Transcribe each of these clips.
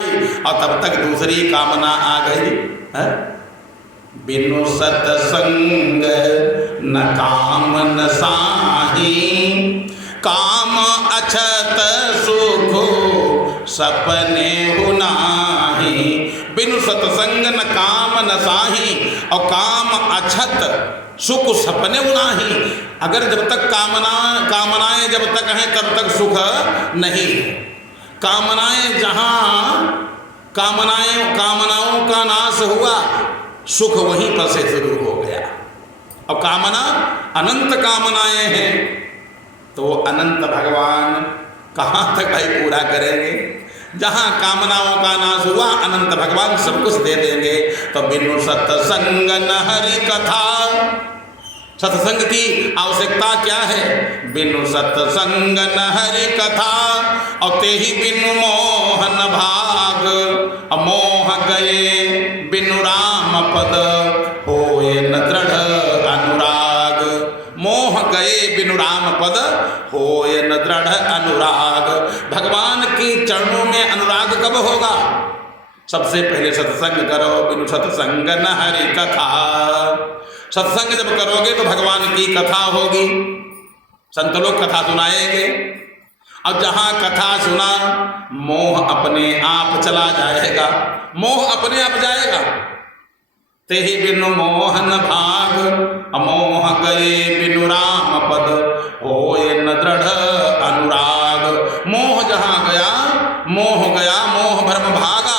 और तब तक दूसरी कामना आ गई है? बिनु सतसंग न काम न साही, काम अछत सुख सपने हो नाही। बिनु सतसंग न काम न साही, और काम अछत सुख सपने हो नाही। अगर जब तक कामनाएं जब तक हैं तब तक सुख नहीं। कामनाएं जहाँ कामनाओं का नाश हुआ, सुख वहीं पर से शुरू हो गया। और कामना अनंत कामनाएं हैं, तो वो अनंत भगवान कहाँ तक भाई पूरा करेंगे? जहाँ कामनाओं का नाश हुआ, अनंत भगवान सब कुछ दे देंगे। तो बिनु सत्संग न हरि कथा, सत्संग की आवश्यकता क्या है? बिनु सत्संग न हरि कथा, और ते ही बिनु मोहन भाग, मोह गए बिनु राम पद, होए न दृढ़ अनुराग। मोह गए बिनु राम पद, होए न दृढ़ अनुराग। भगवान के चरणों में अनुराग कब होगा? सबसे पहले सत्संग करो। बिनु सत्संग न हरि कथा, सत्संग जब करोगे तो भगवान की कथा होगी, संत लोग कथा सुनाएंगे। अब जहाँ कथा सुना, मोह अपने आप चला जाएगा, मोह अपने आप जाएगा। ते ही बिनु मोहन भाग, अमोह गए बिनु राम पद, होए न दृढ़ अनुराग। मोह जहाँ गया, मोह भ्रम भागा।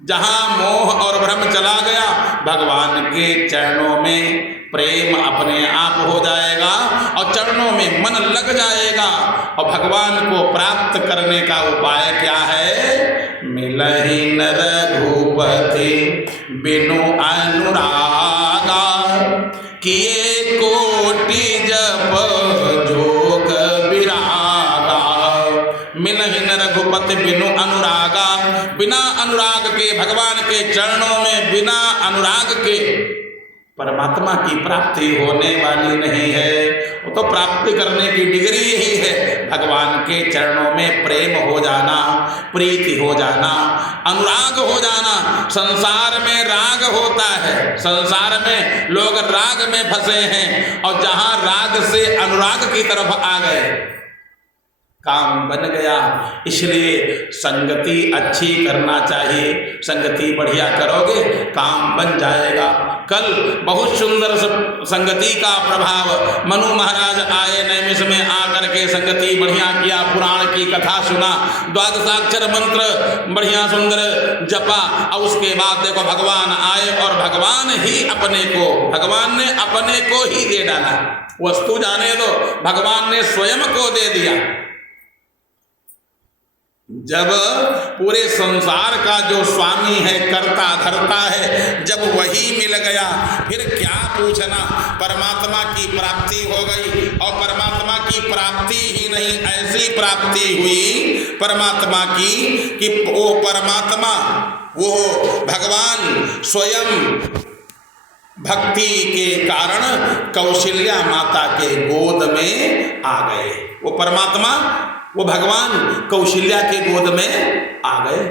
जहाँ मोह और भ्रम चला गया, भगवान के चरणों में प्रेम अपने आप हो जाएगा और चरणों में मन लग जाएगा। और भगवान को प्राप्त करने का उपाय क्या है? मिलहि न रघुपति बिनु अनुरागा, किए कोटि जप जोग विरागा। मिलहि न रघुपति बिनु अनुरागा, बिना अनुराग के भगवान के चरणों में, बिना अनुराग के परमात्मा की प्राप्ति होने वाली नहीं है। वो तो प्राप्ति करने की डिग्री यही है, भगवान के चरणों में प्रेम हो जाना, प्रीति हो जाना, अनुराग हो जाना। संसार में राग होता है, संसार में लोग राग में फंसे हैं, और जहाँ राग से अनुराग की तरफ आ गए, काम बन गया। इसलिए संगति अच्छी करना चाहिए, संगति बढ़िया करोगे काम बन जाएगा। कल बहुत सुंदर संगति का प्रभाव, मनु महाराज आए नैमिष में आकर के संगति बढ़िया किया, पुराण की कथा सुना, द्वादशाक्षर मंत्र बढ़िया सुंदर जपा, और उसके बाद देखो भगवान आए और भगवान ने अपने को ही दे डाला। वस्तु जाने दो, भगवान ने स्वयं को दे दिया। जब पूरे संसार का जो स्वामी है, कर्ता धर्ता है, जब वही मिल गया, फिर क्या पूछना? परमात्मा की प्राप्ति हो गई। और परमात्मा की प्राप्ति ही नहीं, ऐसी प्राप्ति हुई परमात्मा की कि वो परमात्मा, वो भगवान स्वयं भक्ति के कारण कौशल्या माता के गोद में आ गए। वो परमात्मा, वो भगवान कौशल्या के गोद में आ गए।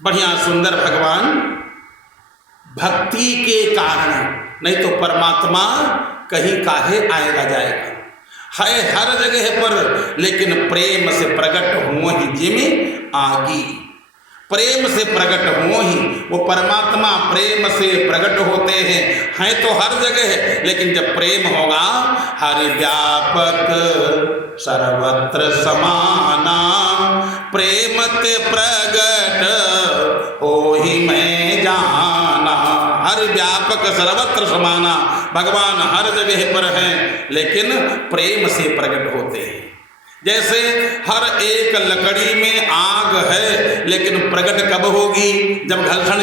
बढ़िया सुंदर भगवान भक्ति के कारण, नहीं तो परमात्मा कहीं काहे आएगा जाएगा, है हर जगह पर, लेकिन प्रेम से प्रकट हुआ ही जिम आगी। प्रेम से प्रकट हुआ ही, वो परमात्मा प्रेम से प्रकट होते हैं तो हर जगह, लेकिन जब प्रेम होगा, हरि व्यापक सर्वत्र समाना, प्रेम ते प्रगट होहि मैं जाना। हर व्यापक सर्वत्र समाना, भगवान हर जगह पर हैं, लेकिन प्रेम से प्रकट होते हैं। जैसे हर एक लकड़ी में आग है, लेकिन प्रकट कब होगी? जब घर्षण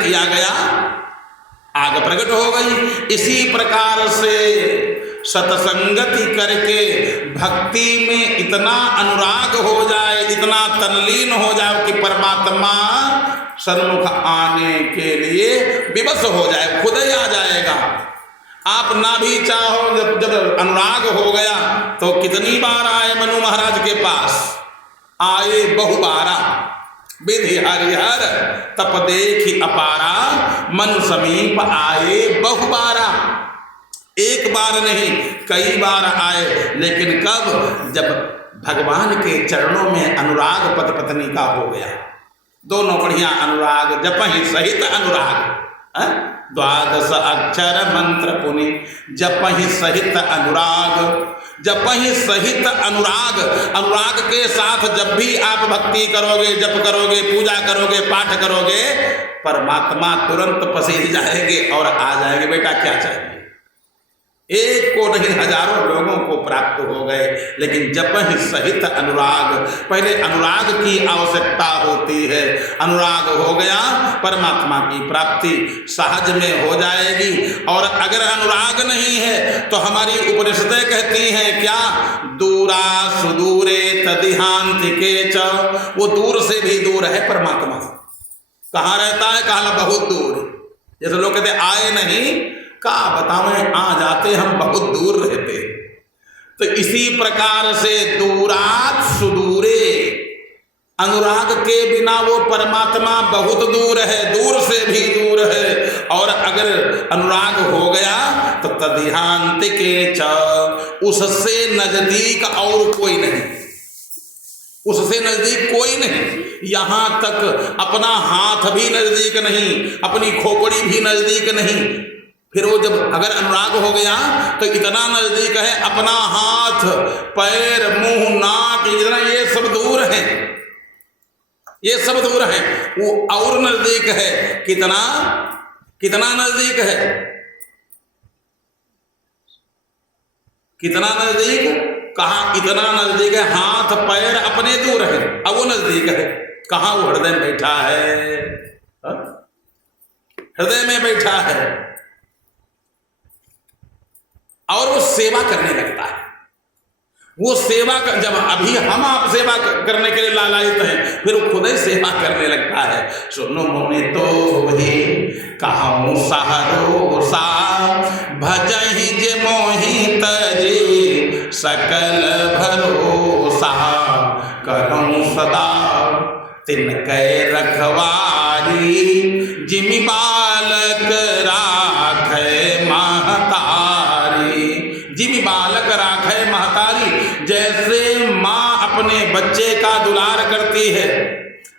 किया गया, आग प्रकट हो गई। इसी प्रकार से सत्संगति करके भक्ति में इतना अनुराग हो जाए, इतना तल्लीन हो जाए कि परमात्मा सन्मुख आने के लिए विवश हो जाए, खुद ही आ जाएगा। आप ना भी चाहो, जब अनुराग हो गया तो कितनी बार आए मनु महाराज के पास, आए बहुबारा, विधि हरिहर तप देखी अपारा, मनु समीप आए बहुबारा। एक बार नहीं कई बार आए, लेकिन कब? जब भगवान के चरणों में अनुराग पति पत्नी का हो गया, दोनों बढ़िया अनुराग, जपहि सहित अनुराग, द्वादश अक्षर मंत्र पुनि जपहि सहित अनुराग, जपहि सहित अनुराग। अनुराग के साथ जब भी आप भक्ति करोगे, जप करोगे, पूजा करोगे, पाठ करोगे, परमात्मा तुरंत पसीज जाएंगे और आ जाएंगे। बेटा क्या चाहिए? एक को नहीं हजारों लोगों को प्राप्त हो गए, लेकिन जपहि सहित अनुराग। पहले अनुराग की आवश्यकता होती है, अनुराग हो गया परमात्मा की प्राप्ति सहज में हो जाएगी। और अगर अनुराग नहीं है तो हमारी उपनिषदें कहती हैं क्या? दूरा सुदूरे तदिहांतिके च, वो दूर से भी दूर है परमात्मा। कहाँ रहता है? कहा बहुत दूर। जैसे लोग कहते आए नहीं, का बतावें, आ जाते हम बहुत दूर रहते। तो इसी प्रकार से दूरात सुदूरे, अनुराग के बिना वो परमात्मा बहुत दूर है, दूर से भी दूर है। और अगर अनुराग हो गया तो तदिहांतिके च, उससे नजदीक और कोई नहीं, उससे नजदीक कोई नहीं। यहां तक अपना हाथ भी नजदीक नहीं, अपनी खोपड़ी भी नजदीक नहीं। फिर वो जब अगर अनुराग हो गया तो इतना नजदीक है, अपना हाथ, पैर, मुंह, नाक, इतना ये सब दूर है, ये सब दूर है। वो और नजदीक है, कितना कितना नजदीक है, कितना नजदीक? कहा इतना नजदीक है, हाथ पैर अपने दूर है, अब वो नजदीक है। कहा? वो हृदय में बैठा है, हृदय में बैठा है। और वो सेवा करने लगता है। वो सेवा कर, जब अभी हम आप सेवा करने के लिए लालायित हैं, फिर वो खुद ही सेवा करने लगता है। सुनो मुनि तो वही कहूँ सहरोसा, भजहि जे मोहि तजे सकल भरोसा, करऊँ सदा तिनकै रखवारी, जिमि बालक राखै महतारी। जिमि बालक राखै महतारी, जैसे माँ अपने बच्चे का दुलार करती है।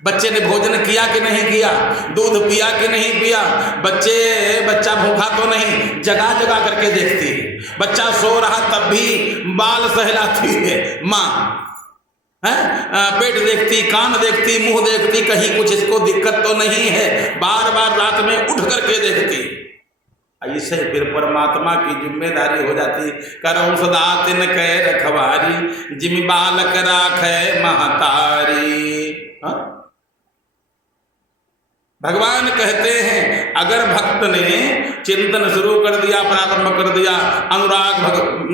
बच्चे ने भोजन किया कि नहीं किया, दूध पिया कि नहीं पिया, बच्चा भूखा तो नहीं, जगा जगा करके देखती है। बच्चा सो रहा तब भी बाल सहलाती है माँ, पेट देखती, कान देखती, मुंह देखती, कहीं कुछ इसको दिक्कत तो नहीं है, बार बार रात में उठ करके देखती। ऐसे फिर परमात्मा की जिम्मेदारी हो जाती, करऊँ सदा तिनकै रखवारी, जिमि बालक राखै महतारी। भगवान कहते हैं अगर भक्त ने चिंतन शुरू कर दिया, प्रारंभ कर दिया, अनुराग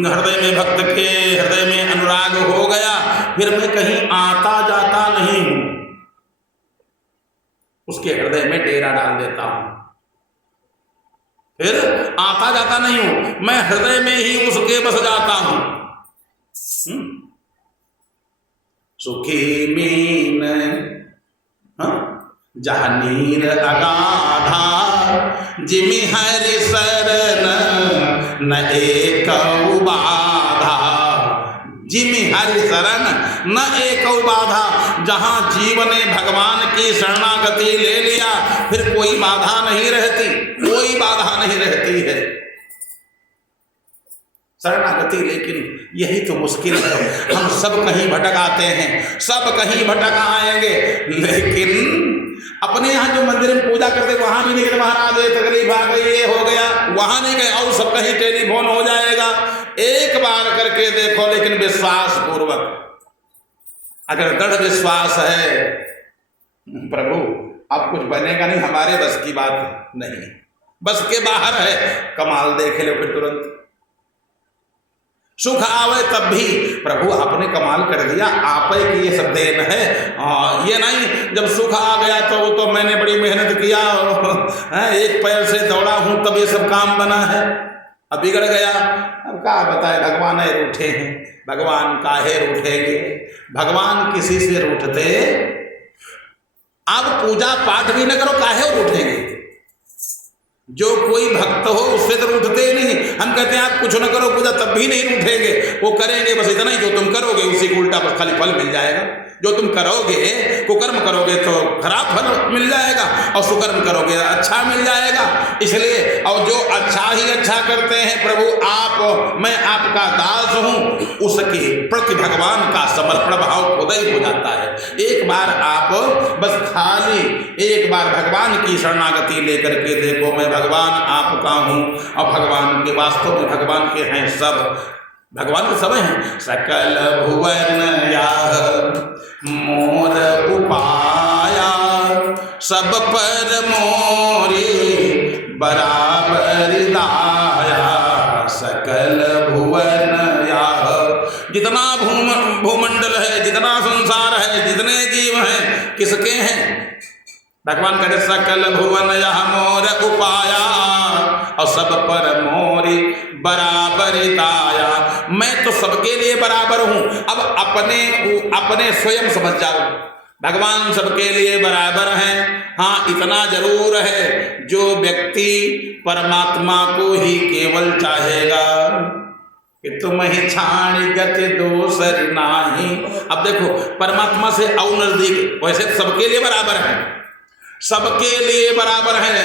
हृदय में, भक्त के हृदय में अनुराग हो गया, फिर मैं कहीं आता जाता नहीं हूं, उसके हृदय में डेरा डाल देता हूं। फिर आता जाता नहीं हूं, मैं हृदय में ही उसके बस जाता हूं। सुखी मीन जहाँ नीर अगाधा, जिमि हरि शरण न एकौ बाधा। जिमि हरि शरण न एकौ बाधा, जहाँ जीव ने भगवान की शरणागति ले लिया फिर कोई बाधा नहीं रहती, कोई बाधा नहीं रहती है शरणागति। लेकिन यही तो मुश्किल है, हम सब कहीं भटक आते हैं, सब कहीं भटक आएंगे, लेकिन अपने यहाँ जो मंदिर में पूजा करते वहां भी नहीं गए, महाराज ये तकलीफ आ गई, ये हो गया, वहां नहीं गए, और सब कहीं टेलीफोन हो जाएगा। एक बार करके देखो, लेकिन विश्वास पूर्वक, अगर दृढ़ विश्वास है प्रभु अब कुछ बनेगा नहीं, हमारे बस की बात नहीं, बस के बाहर है, कमाल देख लो फिर तुरंत। सुख आवे तब भी प्रभु आपने कमाल कर दिया, आप ही की ये सब देन है। ये नहीं जब सुख आ गया तो मैंने बड़ी मेहनत किया, एक पैर से दौड़ा हूं तब ये सब काम बना है। अब बिगड़ गया। अब क्या बताए, भगवान है रूठे हैं, भगवान काहे रूठेंगे, भगवान किसी से रूठते। अब पूजा पाठ भी न करो काहे रूठेंगे, जो कोई भक्त हो उससे तो रूठते ही नहीं। हम कहते हैं आप कुछ न करो पूजा तब भी नहीं रूठेंगे, वो करेंगे बस इतना ही, जो तुम करोगे उसी को उल्टा बस खाली फल मिल जाएगा। जो तुम करोगे, कुकर्म करोगे तो खराब फल मिल जाएगा, और सुकर्म करोगे अच्छा मिल जाएगा। इसलिए और जो अच्छा ही अच्छा करते हैं, प्रभु आप, मैं आपका दास हूँ, उसके प्रति भगवान का समर्पण भाव खुद ही हो जाता है। एक बार आप बस खाली एक बार भगवान की शरणागति लेकर के देखो, मैं भगवान आपका हूँ, और भगवान के वास्तव में भगवान के हैं सब, भगवान के सब हैं। सकल भुवन या मोर उपाया, सब पर मोरी बराबर दाया। सकल भुवन या, जितना भूमंडल है, जितना संसार है, जितने जीव हैं, किसके हैं? भगवान कहते सकल भुवन यह मोर उपाया, और सब पर मोरी बराबर दाया। मैं तो सबके लिए बराबर हूं। अब अपने स्वयं समझ जाओ, भगवान सबके लिए बराबर हैं। हाँ, इतना जरूर है, जो व्यक्ति परमात्मा को ही केवल चाहेगा कि तुम ही छाण गति दोसर नाही। अब देखो, परमात्मा से और नजदीक, वैसे सबके लिए बराबर है, सबके लिए बराबर है।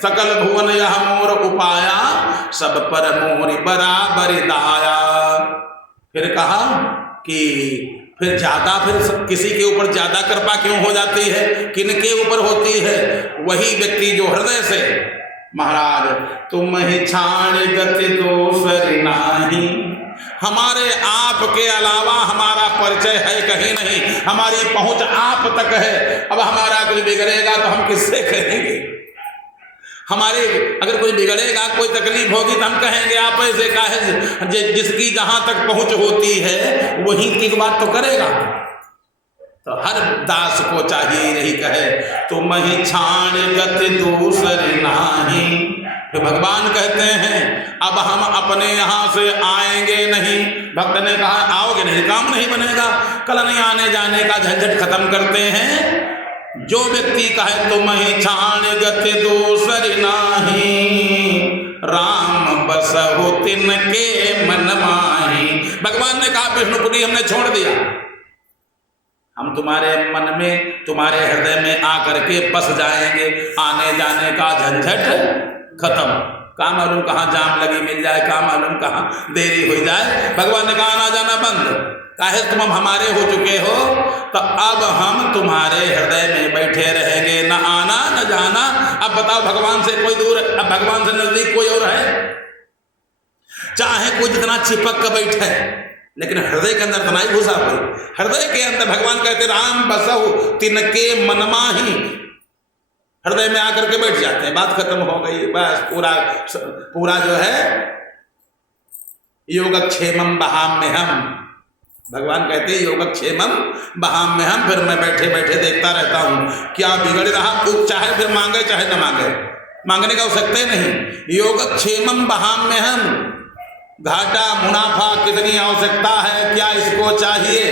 सकल भुवन यह मोर उपाया, सब पर मोरी बराबर दाया। फिर कहा कि फिर ज्यादा, फिर किसी के ऊपर ज्यादा कृपा क्यों हो जाती है, किनके ऊपर होती है? वही व्यक्ति जो हृदय से, महाराज तुम ही छाण गति दोसर नाही, हमारे आप के अलावा हमारा परिचय है कहीं नहीं, हमारी पहुंच आप तक है। अब हमारा कुछ बिगड़ेगा तो हम किससे कहेंगे? हमारे अगर कोई बिगड़ेगा, कोई तकलीफ होगी तो हम कहेंगे आप ऐसे काहे? जिसकी जहां तक पहुंच होती है वही की बात तो करेगा। तो हर दास को चाहिए यही कहे, तुम ही छाण गति दूसर नाही। फिर भगवान कहते हैं अब हम अपने यहाँ से आएंगे नहीं। भक्त ने कहा आओगे नहीं, काम नहीं बनेगा। कल नहीं आने जाने का झंझट खत्म करते हैं। जो व्यक्ति कहे तुम ही छाण गति दूसर नाही, राम बसहु तिनके मन माही। भगवान ने कहा विष्णुपुरी हमने छोड़ दिया, हम तुम्हारे मन में, तुम्हारे हृदय में आकर के बस जाएंगे। आने जाने का झंझट खत्म। का मालूम कहाँ जाम लगी मिल जाए, का मालूम कहाँ देरी हो जाए। भगवान ने कहा आना जाना बंद। काहे तुम हमारे हो चुके हो, तो अब हम तुम्हारे हृदय में बैठे रहेंगे, न आना न जाना। अब बताओ भगवान से कोई दूर, अब भगवान से नजदीक कोई और है? चाहे कोई जितना चिपक कर बैठे, लेकिन हृदय के अंदर नहीं घुसा कोई। हृदय के अंदर भगवान कहते राम बसहु तिनके मन माही, हृदय में आकर के बैठ जाते हैं। बात खत्म हो गई, बस पूरा जो है योगक्षेमम बहाम्यहम्। भगवान कहते हैं योगक्षेमम बहाम्यहम्। फिर मैं बैठे बैठे देखता रहता हूँ क्या बिगड़ रहा। कुछ चाहे फिर मांगे चाहे न मांगे, मांगने का आवश्यकता ही नहीं। योगक्षेमम बहाम्यहम्। घाटा मुनाफा कितनी आवश्यकता है, क्या इसको चाहिए,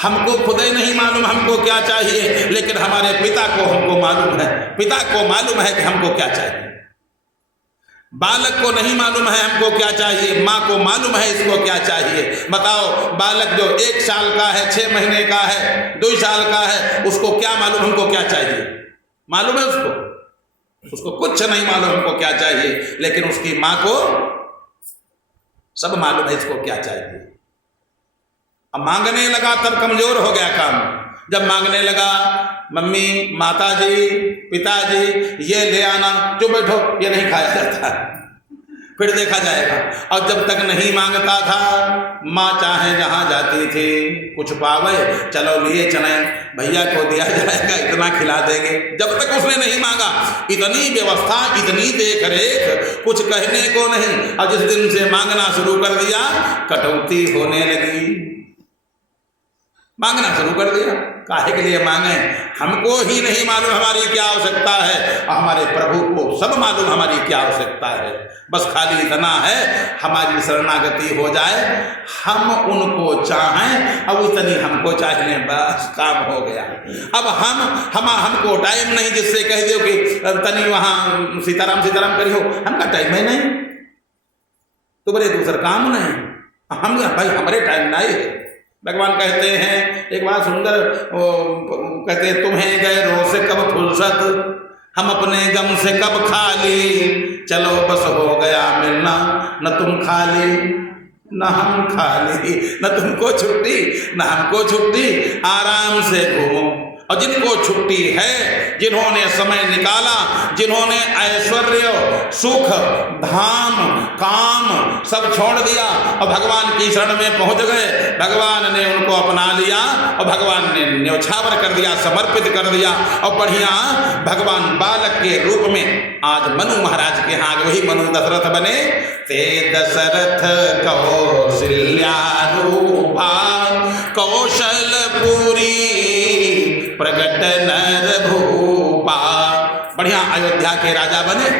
हमको खुद ही नहीं मालूम हमको क्या चाहिए, लेकिन हमारे पिता को हमको मालूम है। पिता को मालूम है कि हमको क्या चाहिए। बालक को नहीं मालूम है हमको क्या चाहिए, माँ को मालूम है इसको क्या चाहिए। बताओ बालक जो 1 साल का है, 6 महीने का है, 2 साल का है, उसको क्या मालूम हमको क्या चाहिए? मालूम है उसको कुछ नहीं मालूम हमको क्या चाहिए, लेकिन उसकी माँ को सब मालूम है इसको क्या चाहिए। अब मांगने लगा तब कमजोर हो गया काम। जब मांगने लगा मम्मी, माताजी, पिताजी ये ले आना, जो बैठो ये नहीं खाया जाता, फिर देखा जाएगा। और जब तक नहीं मांगता था, माँ चाहे जहाँ जाती थी कुछ पावे चलो लिए चले, भैया को दिया जाएगा, इतना खिला देंगे। जब तक उसने नहीं मांगा, इतनी व्यवस्था, इतनी देख रेख, कुछ कहने को नहीं। और जिस दिन से मांगना शुरू कर दिया, कटौती होने लगी, मांगना शुरू कर दिया। काहे के लिए मांगे? हमको ही नहीं मालूम हमारी क्या आवश्यकता है, हमारे प्रभु को सब मालूम हमारी क्या आवश्यकता है। बस खाली इतना है हमारी शरणागति हो जाए, हम उनको चाहें और इतनी हमको चाहिए, बस काम हो गया। अब हमको टाइम नहीं जिससे कह दो कि तनी वहाँ सीताराम सीताराम करी हो, हमका टाइम ही नहीं, तो बड़े दूसरा काम नहीं, हम भाई हमारे टाइम नहीं है। भगवान कहते हैं एक बात सुंदर, कहते हैं तुम्हें गए रोज से कब फुर्सत, हम अपने गम से कब खाली, चलो बस हो गया मिलना, न तुम खाली न हम खाली, न तुमको छुट्टी न हमको छुट्टी, आराम से घूमो। और जिनको छुट्टी है, जिन्होंने समय निकाला, जिन्होंने ऐश्वर्य सुख धाम काम सब छोड़ दिया और भगवान की शरण में पहुंच गए, भगवान ने उनको अपना लिया और भगवान ने न्योछावर कर दिया, समर्पित कर दिया और बढ़िया भगवान बालक के रूप में आज मनु महाराज के यहाँ वही मनु दशरथ बने। ते दशरथ कौशल्या रूपा कौशलपुरी प्रगट नर भूपा, बढ़िया अयोध्या के राजा बने।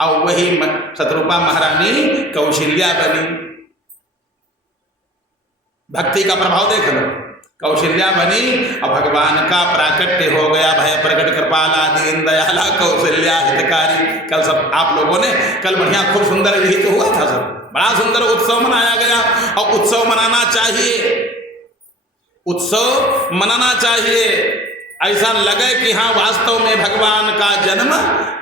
और वही शत्रुपा महारानी कौशल्या बनी। भक्ति का प्रभाव देख लो, कौशल्या बनी और भगवान का प्राकट्य हो गया, भय प्रकट कृपाला दीन दयाला कौशल्या हितकारी। कल सब आप लोगों ने कल बढ़िया खूब सुंदर यही तो हुआ था, सब बड़ा सुंदर उत्सव मनाया गया। और उत्सव मनाना चाहिए, उत्सव मनाना चाहिए, ऐसा लगे कि हाँ वास्तव में भगवान का जन्म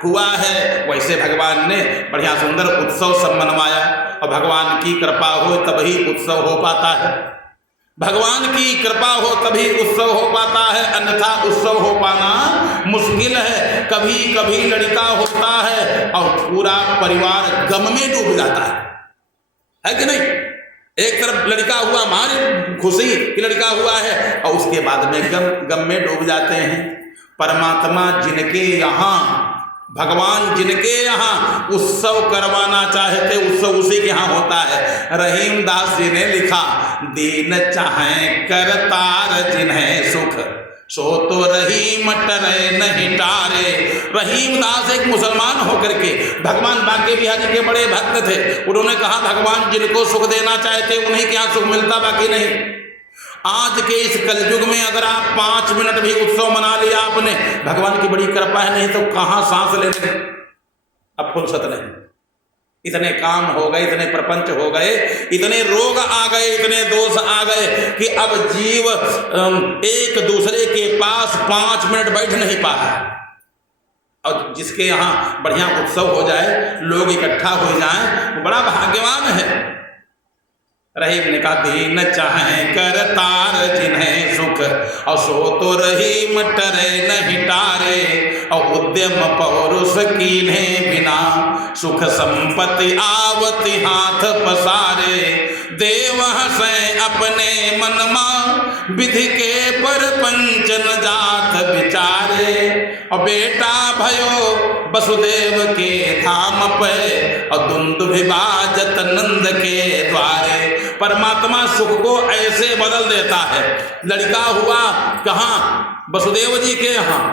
हुआ है। वैसे भगवान ने बढ़िया सुंदर उत्सव सब मनवाया और भगवान की कृपा हो तभी उत्सव हो पाता है, भगवान की कृपा हो तभी उत्सव हो पाता है, अन्यथा उत्सव हो पाना मुश्किल है। कभी कभी लड़का होता है और पूरा परिवार गम में डूब जाता है कि नहीं? एक तरफ लड़का हुआ, हमारी खुशी कि लड़का हुआ है, और उसके बाद में गम में डूब जाते हैं। परमात्मा जिनके यहाँ, भगवान जिनके यहाँ उत्सव करवाना चाहते, उत्सव उसी के यहाँ होता है। रहीम दास जी ने लिखा, दीन चाहें करतार जिन्हें सुख, सो तो रहीम टरे नहीं टारे। रहीम दास एक मुसलमान होकर के भगवान बांके बिहारी के बड़े भक्त थे। उन्होंने कहा भगवान जिनको सुख देना चाहते उन्हीं के यहाँ सुख मिलता, बाकी नहीं। आज के इस कलयुग में अगर आप 5 मिनट भी उत्सव मना लिया आपने, भगवान की बड़ी कृपा है, नहीं तो कहाँ सांस लेने अब फुर्सत नहीं। इतने काम हो गए, इतने प्रपंच हो गए, इतने रोग आ गए, इतने दोष आ गए कि अब जीव एक दूसरे के पास 5 मिनट बैठ नहीं पा रहा। और जिसके यहाँ बढ़िया उत्सव हो जाए, लोग इकट्ठा हो जाएं, वो बड़ा भाग्यवान है। रहीम ने कहा, दीन चाहें करतार जिन्हें सुख, और सो तो रहीम टरे नहीं टारे। और उद्यम पौरुष कीन्हे बिना, सुख संपत्ति आवति हाथ पसारे। देव हंसे अपने मन मा, विधि के पर पंचन जात विचारे। और बेटा भयो वसुदेव के धाम पे, और दुंदुभि बाजत नंद के द्वारे। परमात्मा सुख को ऐसे बदल देता है। लड़का हुआ कहाँ? वसुदेव जी के यहाँ,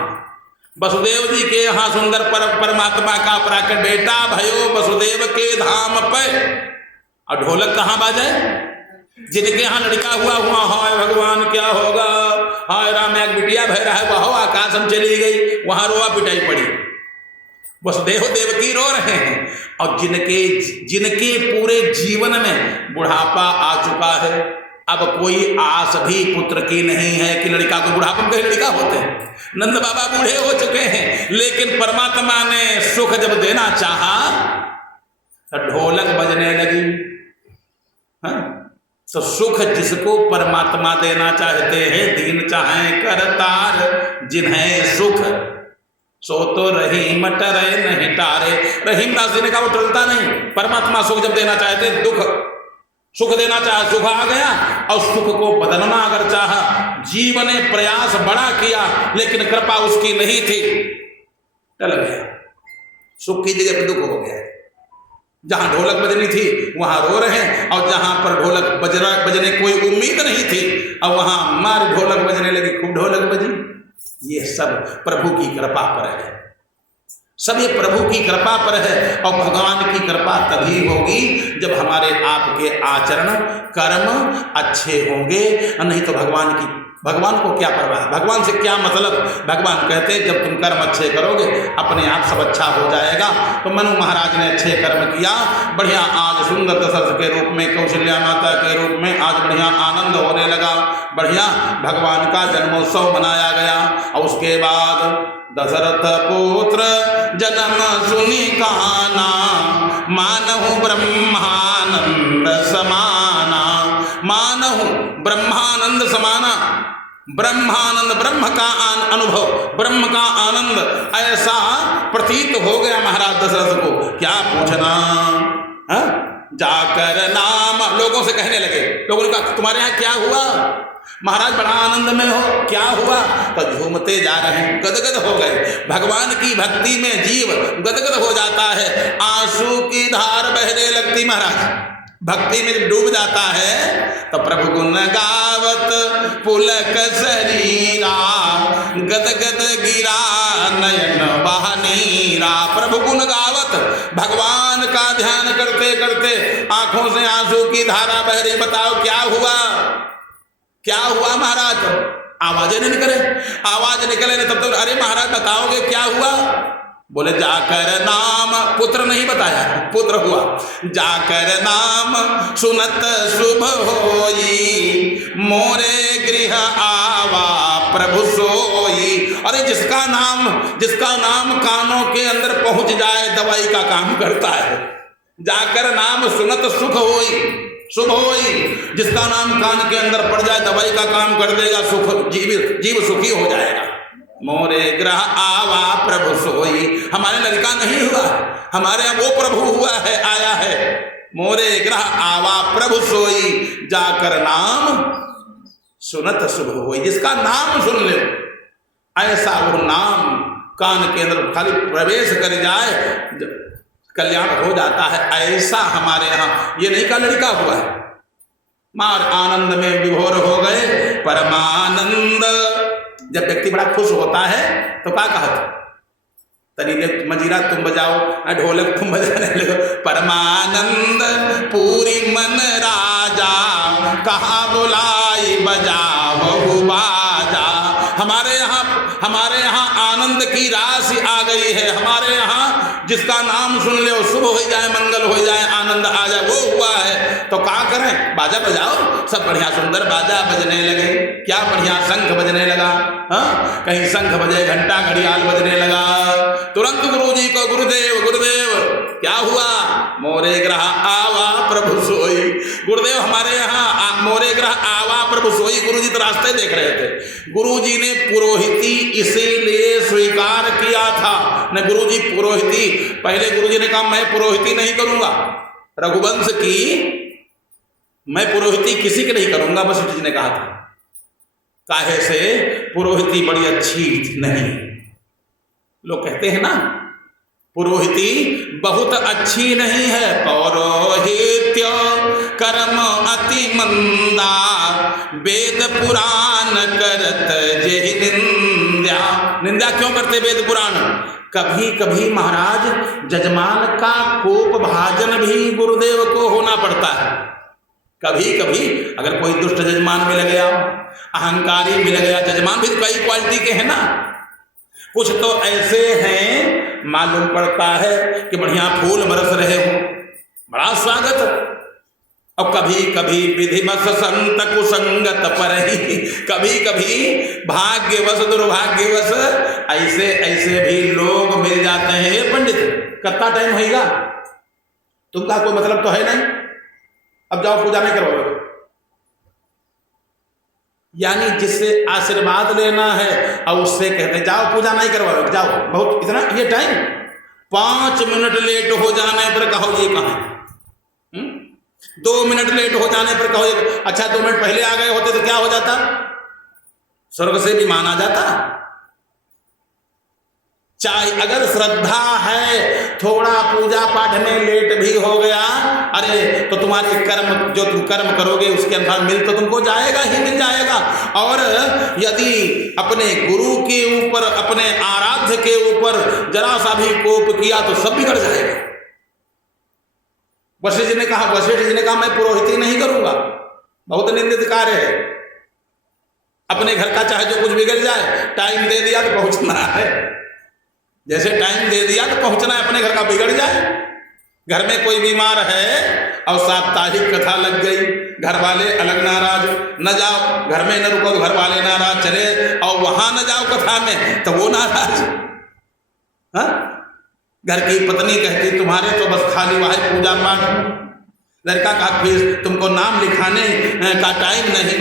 वसुदेव जी के यहाँ सुंदर परमात्मा का प्राकट। बेटा भयो वसुदेव के धाम पे, और ढोलक कहाँ बाजे? जिनके यहाँ लड़का हुआ, हाय भगवान क्या होगा, हाय राम एक बिटिया भय रहा है, वह आकाश हम चली गई, वहां रोआ पिटाई पड़ी। वसुदेव देवकी रो रहे हैं। और जिनके पूरे जीवन में बुढ़ापा आ चुका है, अब कोई आस भी पुत्र की नहीं है कि लड़का को बुढ़ापा में लड़का होते हैं। नंद बाबा बूढ़े हो चुके हैं, लेकिन परमात्मा ने सुख जब देना चाहा तो ढोलक बजने लगी। तो सुख जिसको परमात्मा देना चाहते हैं, दीन चाहें करतार जिन्हें सुख, सो तो रहीम टरे नहीं टारे। रहीम दास जी ने कहा वो टलता नहीं। परमात्मा सुख जब देना चाहते, दुख सुख देना चाहा, सुख आ गया। और सुख को बदलना अगर चाहा, जीव ने प्रयास बड़ा किया लेकिन कृपा उसकी नहीं थी, टल गया। सुख की जगह पर दुख हो गया। जहाँ ढोलक बजनी थी वहाँ रो रहे हैं, और जहाँ पर ढोलक बजने कोई उम्मीद नहीं थी और वहाँ मार ढोलक बजने लगी, खूब ढोलक बजी। ये सब प्रभु की कृपा पर है, सब ये प्रभु की कृपा पर है। और भगवान की कृपा तभी होगी जब हमारे आपके आचरण कर्म अच्छे होंगे, नहीं तो भगवान को क्या परवाह, भगवान से क्या मतलब। भगवान कहते हैं जब तुम कर्म अच्छे करोगे अपने आप सब अच्छा हो जाएगा। तो मनु महाराज ने अच्छे कर्म किया, बढ़िया आज सुंदर दशरथ के रूप में, कौशल्या माता के रूप में आज बढ़िया आनंद होने लगा, बढ़िया भगवान का जन्मोत्सव मनाया गया। और उसके बाद दशरथ पुत्र जन्म सुनि काना, मानहु ब्रह्मानंद समाना, मानहु ब्रह्मानंद समाना। ब्रह्मानंद, ब्रह्म का अनुभव, ब्रह्म का आनंद ऐसा प्रतीत हो गया महाराज दशरथ को, क्या पूछना। जाकर नाम लोगों से कहने लगे, लोगों ने कहा तुम्हारे यहाँ क्या हुआ महाराज, बड़ा आनंद में हो, क्या हुआ। तो झूमते जा रहे हैं, गदगद हो गए। भगवान की भक्ति में जीव गदगद हो जाता है, आंसू की धार बहने लगती महाराज। भक्ति में जब डूब जाता है तो प्रभु गुण गावत पुलक शरीरा, गदगद गिरा नयन बहनीरा। प्रभु गुण गावत, भगवान का ध्यान करते करते आंखों से आंसू की धारा बह रही। बताओ क्या हुआ, क्या हुआ महाराज। आवाजें नहीं निकले, आवाज निकले न तब तक अरे महाराज बताओगे क्या हुआ। बोले जाकर नाम, पुत्र नहीं बताया, पुत्र हुआ। जाकर नाम सुनत शुभ होई, मोरे गृह आवा प्रभु सोई। अरे जिसका नाम कानों के अंदर पहुंच जाए दवाई का काम करता है। जाकर नाम सुनत सुख होई, शुभ होई, जिसका नाम कान के अंदर पड़ जाए दवाई का काम कर देगा, सुख जीव सुखी हो जाएगा। मोरे ग्रह आवा प्रभु सोई, हमारे लड़का नहीं हुआ, हमारे यहाँ वो प्रभु हुआ है, आया है। मोरे ग्रह आवा प्रभु सोई, जाकर नाम सुनत शुभ होई। जिसका नाम सुन ले ऐसा वो नाम कान के अंदर खाली प्रवेश कर जाए कल्याण हो जाता है। ऐसा हमारे यहाँ ये नहीं का लड़का हुआ है। मार आनंद में विभोर हो गए, परमानंद। जब व्यक्ति बड़ा खुश होता है तो क्या कहते, तरीले मजीरा तुम बजाओ, ढोलक तुम बजाने लगो। परमानंद पूरी मन राजा, कहाँ बुलाई बजाओ बाजा। हमारे यहाँ आनंद की राशि आ गई है। हमारे यहाँ जिसका नाम सुन ले शुभ हो जाए, मंगल हो जाए, आनंद आ जाए, वो हुआ है। तो क्या करें, बाजा बजाओ। सब बढ़िया सुंदर बाजा बजने लगे, क्या बढ़िया शंख बजने लगा। कहीं शंख बजे, घंटा घड़ियाल बजने लगा। तुरंत गुरुजी को गुरुदेव क्या हुआ। मोरे ग्रह आवा प्रभु सोई। गुरुदेव हमारे यहाँ मोरे ग्रह आवा प्रभु सोई। गुरुजी तो रास्ते देख रहे थे। गुरुजी ने पुरोहिती इसीलिए स्वीकार किया था। न गुरुजी पुरोहिती, पहले गुरुजी ने कहा मैं पुरोहिती नहीं करूंगा रघुवंश की, मैं पुरोहिती किसी की नहीं करूंगा, वशिष्ठ जी ने कहा था। काहे से, पुरोहिती बड़ी अच्छी नहीं। लोग कहते हैं ना पुरोहिती बहुत अच्छी नहीं है। पौरोहित्य कर्म अति मंदा, वेद पुराण करत जेहि निंदा। निंदा क्यों करते वेद पुराण। कभी कभी महाराज जजमान का कोप भाजन भी गुरुदेव को होना पड़ता है। कभी कभी अगर कोई दुष्ट जजमान मिल गया, अहंकारी मिल गया, जजमान भी कई क्वालिटी के हैं ना। कुछ तो ऐसे हैं मालूम पड़ता है कि बढ़िया फूल बरस रहे हो, बड़ा स्वागत। और कभी कभी विधिवश संत कुसंगत पर ही, कभी कभी भाग्यवश दुर्भाग्यवश ऐसे ऐसे भी लोग मिल जाते हैं। हे पंडित कितना टाइम होगा, तुमका कोई मतलब तो है नहीं, अब जाओ पूजा नहीं करोगे। यानी जिससे आशीर्वाद लेना है और उससे कहते जाओ पूजा नहीं करवाओगे, जाओ। बहुत इतना ये टाइम 5 मिनट लेट हो जाने पर कहो ये कहाँ है। 2 मिनट लेट हो जाने पर कहो अच्छा 2 मिनट पहले आ गए होते तो क्या हो जाता, स्वर्ग से भी मान आ जाता। चाहे अगर श्रद्धा है, थोड़ा पूजा पाठ में लेट भी हो गया, अरे तो तुम्हारे कर्म, जो तुम कर्म करोगे उसके अनुसार मिल तो तुमको जाएगा ही मिल जाएगा। और यदि अपने गुरु के ऊपर, अपने आराध्य के ऊपर जरा सा भी कोप किया तो सब बिगड़ जाएगा। वशिष्ठ जी ने कहा मैं पुरोहिती नहीं करूंगा, बहुत निंदित कार्य है। अपने घर का चाहे जो कुछ बिगड़ जाए, टाइम दे दिया तो पहुंचना है, जैसे टाइम दे दिया तो पहुंचना है, अपने घर का बिगड़ जाए। घर में कोई बीमार है और साप्ताहिक कथा लग गई, घर वाले अलग नाराज, न जाओ घर में, न रुको, घर वाले नाराज, चले और वहां न जाओ कथा में तो वो नाराज। घर की पत्नी कहती तुम्हारे तो बस खाली वह पूजा पाठ, लड़का का फीस, तुमको नाम लिखाने का टाइम नहीं,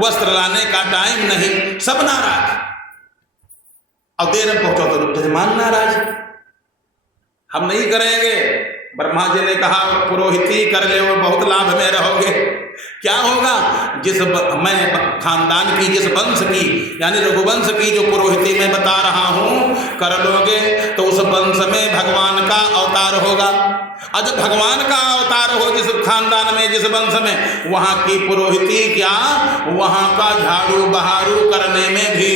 वस्त्र लाने का टाइम नहीं, सब नाराज। और देर में पहुंचो तो जजमान नाराज, हम नहीं करेंगे। ब्रह्मा जी ने कहा पुरोहिती कर ले, वो बहुत लाभ में रहोगे। क्या होगा? मैं खानदान की, जिस वंश की यानी रघुवंश की जो पुरोहिती मैं बता रहा हूं कर लोगे तो उस वंश में भगवान का अवतार होगा। और जब भगवान का अवतार हो जिस खानदान में, जिस वंश में, वहां की पुरोहिती क्या, वहां का झाड़ू बहारू करने में भी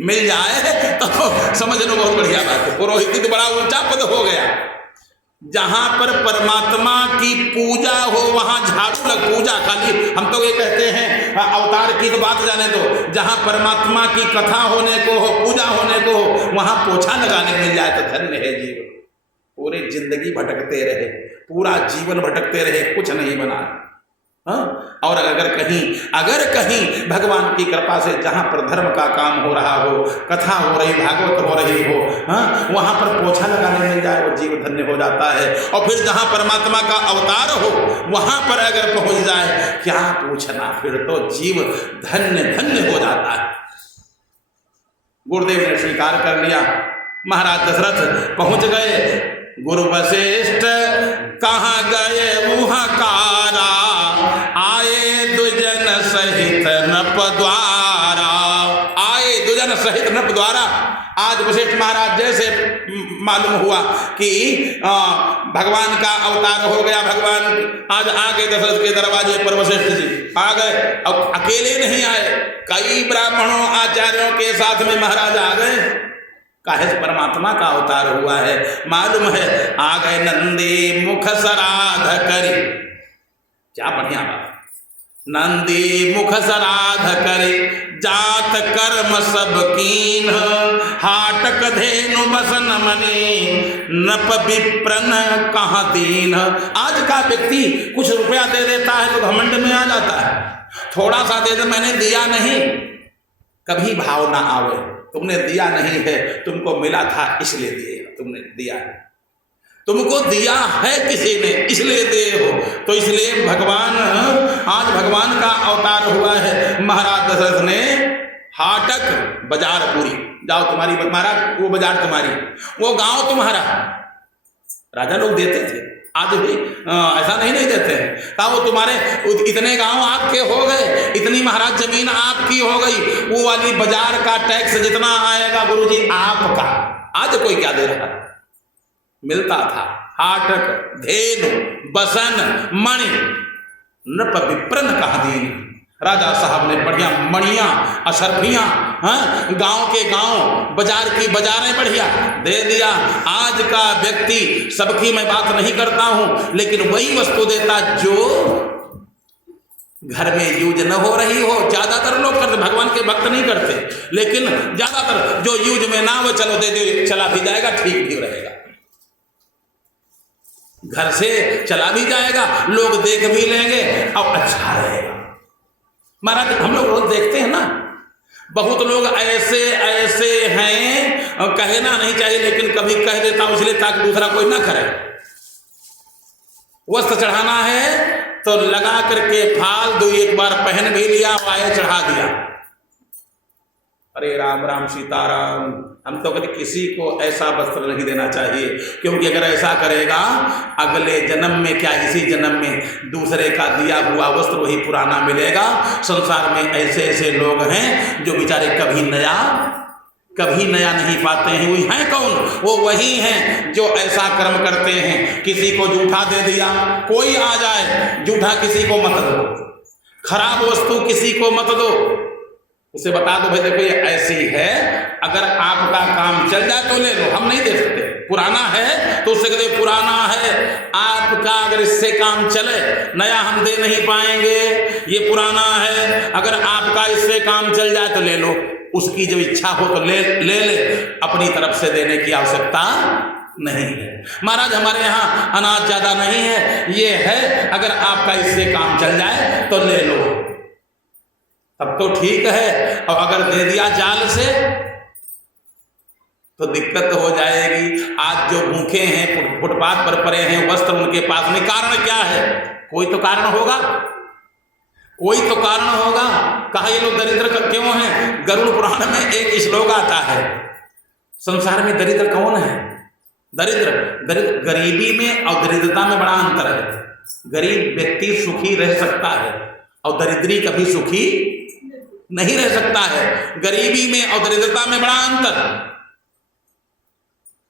मिल जाए तो समझ लो बहुत बढ़िया बात है। पुरोहिती तो बड़ा ऊंचा पद हो गया। जहां पर परमात्मा की पूजा हो वहां झाड़ू लग, पूजा खाली, हम तो ये कहते हैं अवतार की तो बात जाने दो, जहां परमात्मा की कथा होने को हो, पूजा होने को हो, वहां पोछा लगाने मिल जाए तो धन्य है जीवन। पूरी जिंदगी भटकते रहे, पूरा जीवन भटकते रहे, कुछ नहीं बना। और अगर कहीं भगवान की कृपा से जहां पर धर्म का काम हो रहा हो, कथा हो रही, भागवत हो रही हो, वहां पर पोछा लगाने मिल जाए, वो जीव धन्य हो जाता है। और फिर जहां परमात्मा का अवतार हो वहां पर अगर पहुंच जाए, क्या पूछना, फिर तो जीव धन्य धन्य हो जाता है। गुरुदेव ने स्वीकार कर लिया। महाराज दशरथ पहुंच गए। गुरु वशिष्ठ कहाँ गए वहाँ कारा, आए दुजन सहित नप द्वारा, आए दुजन सहित नप द्वारा। आज वशिष्ठ महाराज जैसे मालूम हुआ कि भगवान का अवतार हो गया, भगवान आज आ गए दशरथ के दरवाजे पर, वशिष्ठ जी आ गए। अब अकेले नहीं आए, कई ब्राह्मणों आचार्यों के साथ में महाराज आ गए। काहे परमात्मा का अवतार हुआ है मालूम है। आ गए नंदी मुख सराध करी, क्या बढ़िया बात। नंदी मुख सराध करे, जात कर्म सब कीन, हाटक धेनु बसन मनी, नप विप्रन कहाँ दीन। आज का व्यक्ति कुछ रुपया दे देता है तो घमंड में आ जाता है। थोड़ा सा दे दे, मैंने दिया नहीं, कभी भाव ना आवे। तुमने दिया नहीं है, तुमको मिला था इसलिए दिए, तुमने दिया है, तुमको दिया है किसी ने इसलिए दिए हो। तो इसलिए भगवान, आज भगवान का अवतार हुआ है। महाराज दशरथ ने हाटक, बाजार पूरी, जाओ तुम्हारी, महाराज वो बाजार तुम्हारी, वो गांव तुम्हारा। राजा लोग देते थे, आज भी ऐसा नहीं देते हैं। कहा वो तुम्हारे इतने गांव आपके हो गए, इतनी महाराज जमीन आपकी हो गई, वो वाली बाजार का टैक्स जितना आएगा गुरुजी आपका। आज कोई क्या दे रहा, मिलता था हाटक धेनु बसन मणि, नप विप्रन कहा दीन। राजा साहब ने बढ़िया मणियां अशरफियां, गांव के गांव, बाजार की बाजारें बढ़िया दे दिया। आज का व्यक्ति, सबकी मैं बात नहीं करता हूं, लेकिन वही वस्तु देता जो घर में यूज न हो रही हो। ज्यादातर लोग करते, भगवान के भक्त नहीं करते, लेकिन ज्यादातर जो यूज में ना हो, चलो दे दे, चला भी जाएगा, ठीक भी रहेगा, घर से चला भी जाएगा, लोग देख भी लेंगे और अच्छा रहेगा। महाराज हम लोग रोज देखते हैं ना, बहुत लोग ऐसे हैं, कहना नहीं चाहिए लेकिन कभी कह देता हूं इसलिए ताकि दूसरा कोई ना करे। वस्त्र चढ़ाना है तो लगा करके फालतू एक बार पहन भी लिया, वाये चढ़ा दिया। अरे राम राम सीताराम। हम तो कहते किसी को ऐसा वस्त्र नहीं देना चाहिए, क्योंकि अगर ऐसा करेगा अगले जन्म में, क्या इसी जन्म में, दूसरे का दिया हुआ वस्त्र वही पुराना मिलेगा। संसार में ऐसे ऐसे लोग हैं जो बेचारे कभी नया कभी नया नहीं पाते हैं। वही हैं कौन? वो वही हैं जो ऐसा कर्म करते हैं। किसी को जूठा दे दिया, कोई आ जाए, जूठा किसी को मत दो, खराब वस्तु किसी को मत दो, उसे बता दो भाई देखो ये ऐसी है, अगर आपका काम चल जाए तो ले लो, हम नहीं दे सकते। पुराना है तो उससे कहते पुराना है, आपका अगर इससे काम चले, नया हम दे नहीं पाएंगे, ये पुराना है, अगर आपका इससे काम चल जाए तो ले लो। उसकी जब इच्छा हो तो ले अपनी तरफ से देने की आवश्यकता नहीं है। महाराज हमारे यहाँ अनाज ज्यादा नहीं है, ये है, अगर आपका इससे काम चल जाए तो ले लो, तब तो ठीक है। और अगर दे दिया जाल से तो दिक्कत हो जाएगी। आज जो भूखे हैं, फुटपाथ पर पड़े हैं, वस्त्र उनके पास में, कारण क्या है? कोई तो कारण होगा, कोई तो कारण होगा। कहा ये लोग दरिद्र क्यों हैं? गरुड़ पुराण में एक श्लोक आता है, संसार में दरिद्र कौन है? दरिद्र गरीबी में और दरिद्रता में बड़ा अंतर है। गरीब व्यक्ति सुखी रह सकता है और दरिद्री कभी सुखी नहीं रह सकता है। गरीबी में और दरिद्रता में बड़ा अंतर।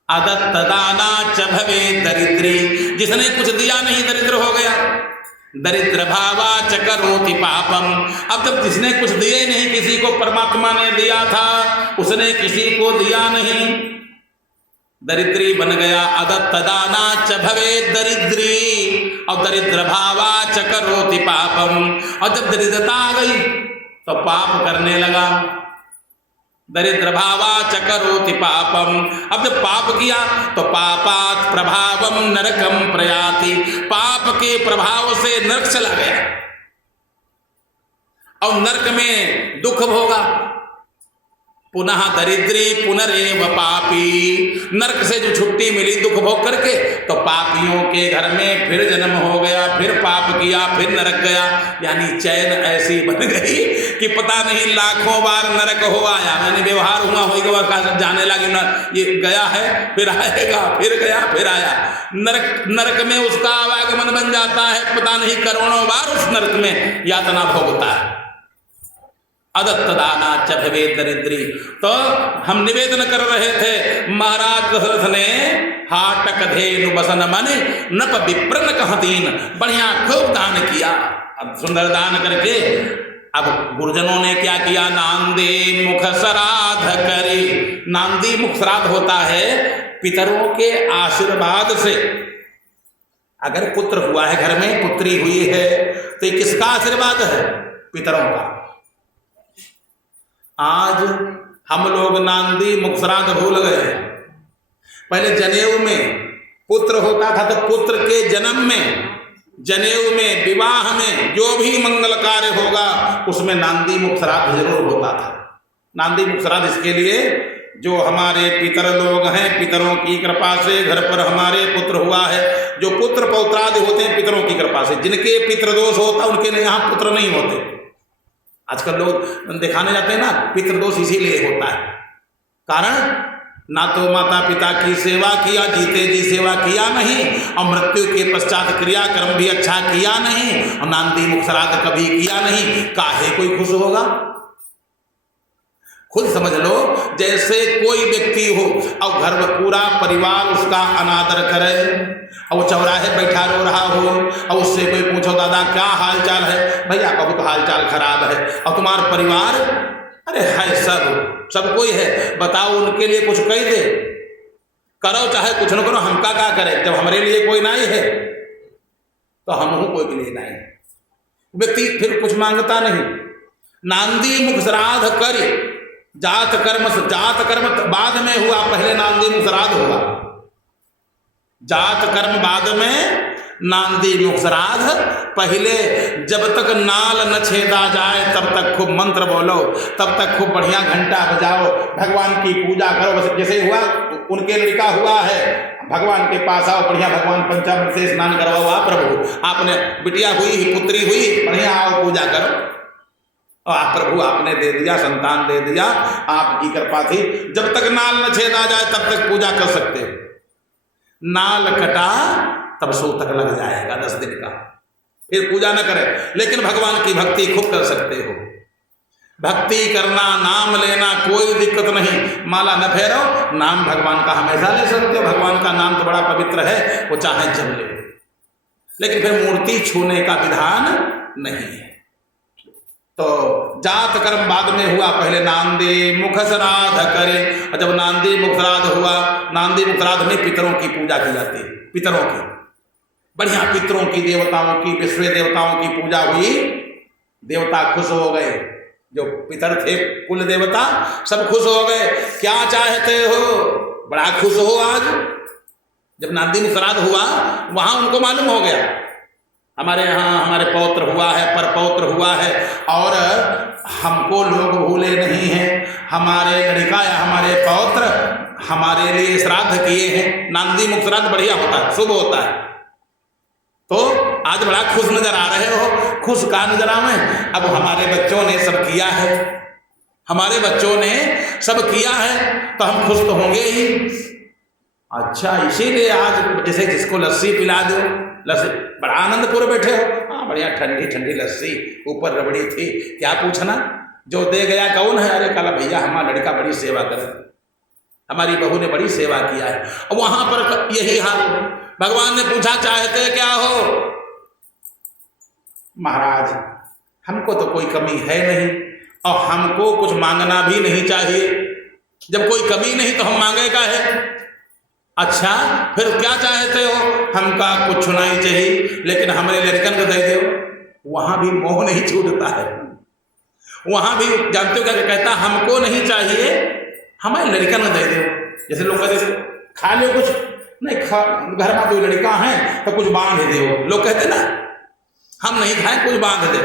अदत्त दाना च भवे दरिद्री, जिसने कुछ दिया नहीं दरिद्र हो गया। दरिद्र भावा च करोति पापम, अब जब जिसने कुछ दिए नहीं, किसी को परमात्मा ने दिया था, उसने किसी को दिया नहीं, दरिद्री बन गया। अदत्त दाना च भवे दरिद्री, और दरिद्र भावा च करोति पापम, और जब दरिद्रता आ गई तो पाप करने लगा। दरिद्र भावा च करोति पापम, अब जब पाप किया तो पापात् प्रभावम नरकम प्रयाति, पाप के प्रभाव से नरक चला गया और नरक में दुख भोगा। पुनः दरिद्री पुनरेव पापी, नरक से जो छुट्टी मिली दुख भोग करके, तो पापियों के घर में फिर जन्म हो गया, फिर पाप किया, फिर नरक गया। यानी चैन ऐसी बन गई कि पता नहीं लाखों बार नरक हो आया, यानी व्यवहार हुआ होगा का सब जाने लगे न, ये गया है फिर आएगा, फिर गया फिर आया। नरक में उसका आवागमन बन जाता है, पता नहीं करोड़ों बार उस नरक में यातना भोगता है। अदत्त दाना च भवे दरिद्री, तो हम निवेदन कर रहे थे, महाराज दशरथ ने हाटक धेनु बसन मन नप विप्रन कहतीन, बढ़िया खूब दान किया। अब सुंदर दान करके अब गुरुजनों ने क्या किया? नांदे मुख श्राद्ध करे। नांदी मुख श्राद्ध होता है पितरों के आशीर्वाद से। अगर पुत्र हुआ है घर में, पुत्री हुई है, तो ये किसका आशीर्वाद है? पितरों का। आज हम लोग नांदी मुख श्राद्ध भूल गए। पहले जनेऊ में पुत्र होता था तो पुत्र के जन्म में, जनेऊ में, विवाह में, जो भी मंगल कार्य होगा उसमें नांदी मुख श्राद्ध जरूर होता था। नांदी मुख श्राद्ध इसके लिए जो हमारे पितर लोग हैं, पितरों की कृपा से घर पर हमारे पुत्र हुआ है, जो पुत्र पौत्रादि होते हैं पितरों की कृपा से, जिनके पितृदोष होता उनके यहाँ पुत्र नहीं होते। आजकल लोग दिखाने जाते हैं ना, पितृदोष इसीलिए होता है, कारण ना तो माता पिता की सेवा किया, जीते जी सेवा किया नहीं, और मृत्यु के पश्चात क्रियाक्रम भी अच्छा किया नहीं, और नांदी मुख श्राद्ध कभी किया नहीं, काहे कोई खुश होगा? खुद समझ लो, जैसे कोई व्यक्ति हो और घर में पूरा परिवार उसका अनादर करे, और वो चौराहे बैठा रो रहा हो, और उससे कोई पूछो दादा क्या हाल चाल है, भैया कभी तो हाल चाल खराब है, और तुम्हारा परिवार अरे है सब कोई है, बताओ उनके लिए कुछ कह दे, करो चाहे कुछ न करो, हमका क्या करे? जब हमारे लिए कोई नहीं है तो हम हूँ कोई के लिए नहीं। व्यक्ति फिर कुछ मांगता नहीं। नांदी मुख श्राद्ध करे, जात कर्म बाद में हुआ, पहले नांदी मुख श्राद्ध हुआ, जात कर्म बाद में नांदी मुख श्राद्ध पहले। जब तक नाल न छेदा जाए तब तक खूब मंत्र बोलो, तब तक खूब बढ़िया घंटा बजाओ, भगवान की पूजा करो। बस जैसे हुआ उनके लड़का हुआ है, भगवान के पास आओ, बढ़िया भगवान पंचामृत से स्नान करवाओ, आप प्रभु आपने बिटिया हुई, पुत्री हुई, बढ़िया आओ पूजा करो, और आप प्रभु आपने दे दिया, संतान दे दिया, आपकी कृपा थी। जब तक नाल न छेदा जाए तब तक पूजा कर सकते हो, नाल कटा तब सूतक लग जाएगा 10 दिन का, फिर पूजा न करें, लेकिन भगवान की भक्ति खूब कर सकते हो। भक्ति करना, नाम लेना, कोई दिक्कत नहीं। माला न फेरो, नाम भगवान का हमेशा ले सकते हो। भगवान का नाम तो बड़ा पवित्र है, वो चाहे जब ले। लेकिन फिर मूर्ति छूने का विधान नहीं है। तो जात कर्म बाद में हुआ, पहले नांदे मुख श्राद्ध करे। और जब नांदी मुख श्राद्ध हुआ, नांदी मुख श्राद्ध में पितरों की पूजा की जाती है। पितरों की, बढ़िया पितरों की, देवताओं की, विश्व देवताओं की पूजा हुई। देवता खुश हो गए, जो पितर थे कुल देवता सब खुश हो गए। क्या चाहते हो? बड़ा खुश हो आज। जब नांदी मुख श्राद्ध हुआ, वहां उनको मालूम हो गया हमारे यहाँ हमारे पौत्र हुआ है, पर पौत्र हुआ है, और हमको लोग भूले नहीं हैं। हमारे लड़का या हमारे पौत्र हमारे लिए श्राद्ध किए हैं। नांदी मुख श्राद्ध बढ़िया होता है, शुभ होता है। तो आज बड़ा खुश नजर आ रहे हो। खुश का नजर आवे? अब हमारे बच्चों ने सब किया है, हमारे बच्चों ने सब किया है, तो हम खुश तो होंगे ही। अच्छा, इसीलिए आज जैसे जिसको लस्सी पिला दो, लस्सी, बड़ा आनंदपुर बैठे हो, हाँ बढ़िया ठंडी ठंडी लस्सी, ऊपर रबड़ी थी, क्या पूछना। जो दे गया कौन है? अरे कल भैया हमारा लड़का बड़ी सेवा करे, हमारी बहू ने बड़ी सेवा किया है। और वहां पर यही हाल। भगवान ने पूछा चाहते क्या हो? महाराज हमको तो कोई कमी है नहीं, और हमको कुछ मांगना भी नहीं चाहिए। जब कोई कमी नहीं तो हम मांगे का है? अच्छा, फिर क्या चाहते हो? हमका कुछ नहीं चाहिए, लेकिन हमारे लड़कन को दे दो। वहां भी मोह नहीं छूटता है। वहां भी जानते हो क्या कहता? हमको नहीं चाहिए, हमारे लड़कन को दे दो। जैसे लोग कहते खा लो कुछ नहीं, घर में कोई लड़का है तो कुछ बांध दे। लोग कहते ना हम नहीं खाए, कुछ बांध दे।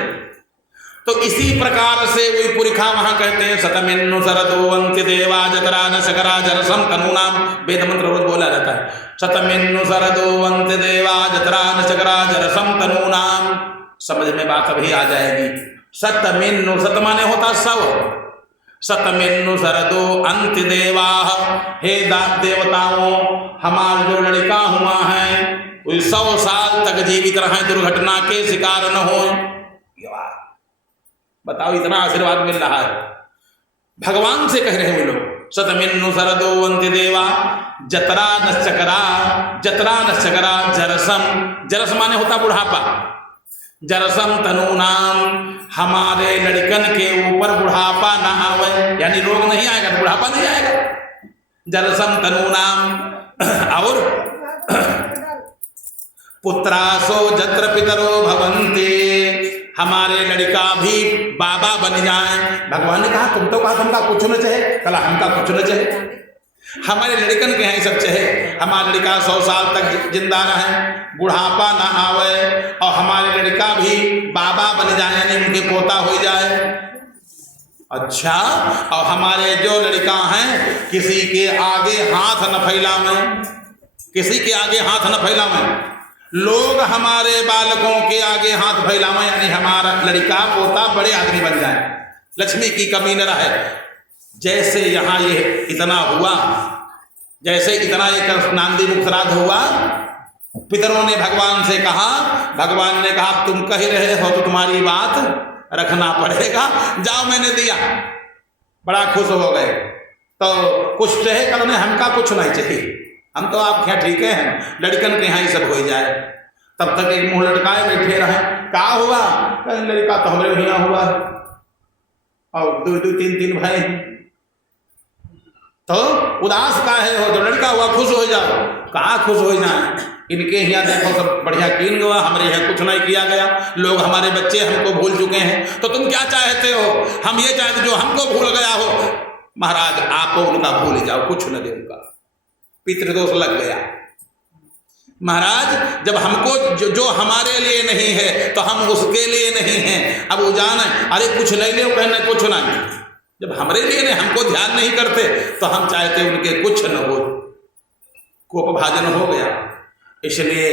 तो इसी प्रकार से वही पुरिखा वहां कहते हैं शतमेन्नु शरदो अंत्य देवा जतरा न शकरा जरसम तनूनाम। वेद मंत्र रोज बोला जाता है, शतमेन्नु शरदो अंत्य देवा जतरा न शकरा जरसम तनूनाम। समझ में बात अभी आ जाएगी। शतमेन्नु, शत माने होता 100। शतमेन्नु शरदो अंत्य देवा, हे देवताओं हमारा जो लड़का हुआ है वो 100 साल तक जीवित रहे, दुर्घटना के शिकार न हो। बताओ, इतना आशीर्वाद मिल रहा है। भगवान से कह रहे हैं वो लोग, शतमेन्नु शरदो अंत्य देवा जतरा नश्चकरा, जतरा नश्चकरा जरसम, जरस माने होता बुढ़ापा, जरसम तनूनाम, हमारे लड़कन के ऊपर बुढ़ापा ना आवे, यानी रोग नहीं आएगा, बुढ़ापा नहीं आएगा। जरसम तनूनाम, और पुत्रासो जत्र पितरो भवन्ति, हमारे लड़का भी बाबा बन जाए। भगवान ने कहा तुम तो कहा हमका कुछ न चाहे, कला हमका कुछ न चाहे, हमारे लड़कन के हैं सब चाहे। हमारा लड़का 100 साल तक जिंदा रहे, बुढ़ापा ना आवे, और हमारे लड़का भी बाबा बन जाए, यानी उनके पोता हो जाए। अच्छा, और हमारे जो लड़का हैं किसी के आगे हाथ न फैलावे, किसी के आगे हाथ न फैलावे। लोग हमारे बालकों के आगे हाथ फैलावे, यानी हमारा लड़का पोता बड़े आदमी बन जाए, लक्ष्मी की कमी न रहे। जैसे यहाँ ये इतना हुआ, जैसे इतना एक नांदी मुख श्राद्ध हुआ, पितरों ने भगवान से कहा, भगवान ने कहा तुम कह रहे हो तो तुम्हारी बात रखना पड़ेगा, जाओ मैंने दिया। बड़ा खुश हो गए। तो कुछ चाहे कल ने, हमका कुछ नहीं चाहिए, हम तो आपके यहाँ ठीक हैं, लड़कन के यहाँ ही सब हो जाए। तब तक एक मुंह लटकाए बैठे रहे। क्या हुआ? कहीं लड़का तो हमारे यहाँ हुआ है, और 2-2 3-3 भाई हैं, तो उदास का है हो? जो लड़का हुआ खुश हो जाओ। कहाँ खुश हो जाए? इनके यहाँ देखो सब बढ़िया कीन गया, हमारे यहाँ कुछ नहीं किया गया, लोग हमारे बच्चे हमको भूल चुके हैं। तो तुम क्या चाहते हो? हम ये चाहते जो हमको भूल गया हो। महाराज आप उनका भूल जाओ, कुछ न दे, उनका पितृदोष लग गया। महाराज जब हमको जो हमारे लिए नहीं है तो हम उसके लिए नहीं हैं। अब वो जाने अरे कुछ ले लो, कहने कुछ नहीं। जब हमारे लिए नहीं, हमको ध्यान नहीं करते तो हम चाहते उनके कुछ न हो, कोपभाजन हो गया। इसलिए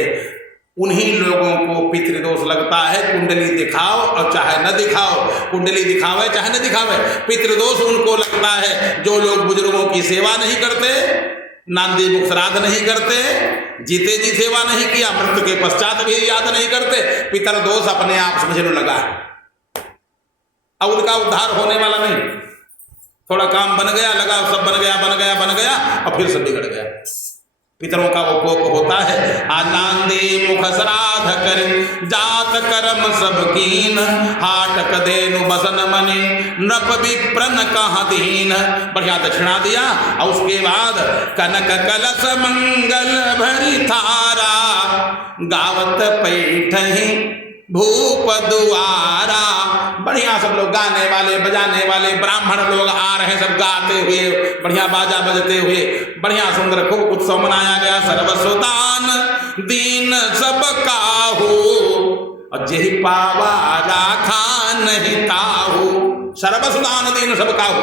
उन्हीं लोगों को पितृदोष लगता है। कुंडली दिखाओ और चाहे न दिखाओ, कुंडली दिखावे चाहे न दिखावे, पितृदोष उनको लगता है। जो लोग बुजुर्गों की सेवा नहीं करते, नांदी मुख श्राद्ध नहीं करते, जीते जी सेवा नहीं किया, मृत्यु के पश्चात भी याद नहीं करते, पितर दोष अपने आप समझ लो लगा है। अब उनका उद्धार होने वाला नहीं। थोड़ा काम बन गया, लगा सब बन गया और फिर सब बिगड़ गया। पितरों का वो कोप होता है। आनंदे मुख श्राद्ध कर जात कर्म सब कीन, हाटक देनु बसन मने नप विप्रन कहाँ दीन। बढ़िया दक्षिणा दिया और उसके बाद कनक कलश मंगल भरी थारा, गावत पैठही भूप दुआरा। बढ़िया सब लोग गाने वाले बजाने वाले ब्राह्मण लोग आ रहे हैं, सब गाते हुए बढ़िया बाजा बजते हुए बढ़िया सुंदर खूब उत्सव मनाया गया। सर्वसुदान दीन सब काहू, और जेहि पावा राखा नहीं ताहू। सर्वसुदान दीन सब काहू,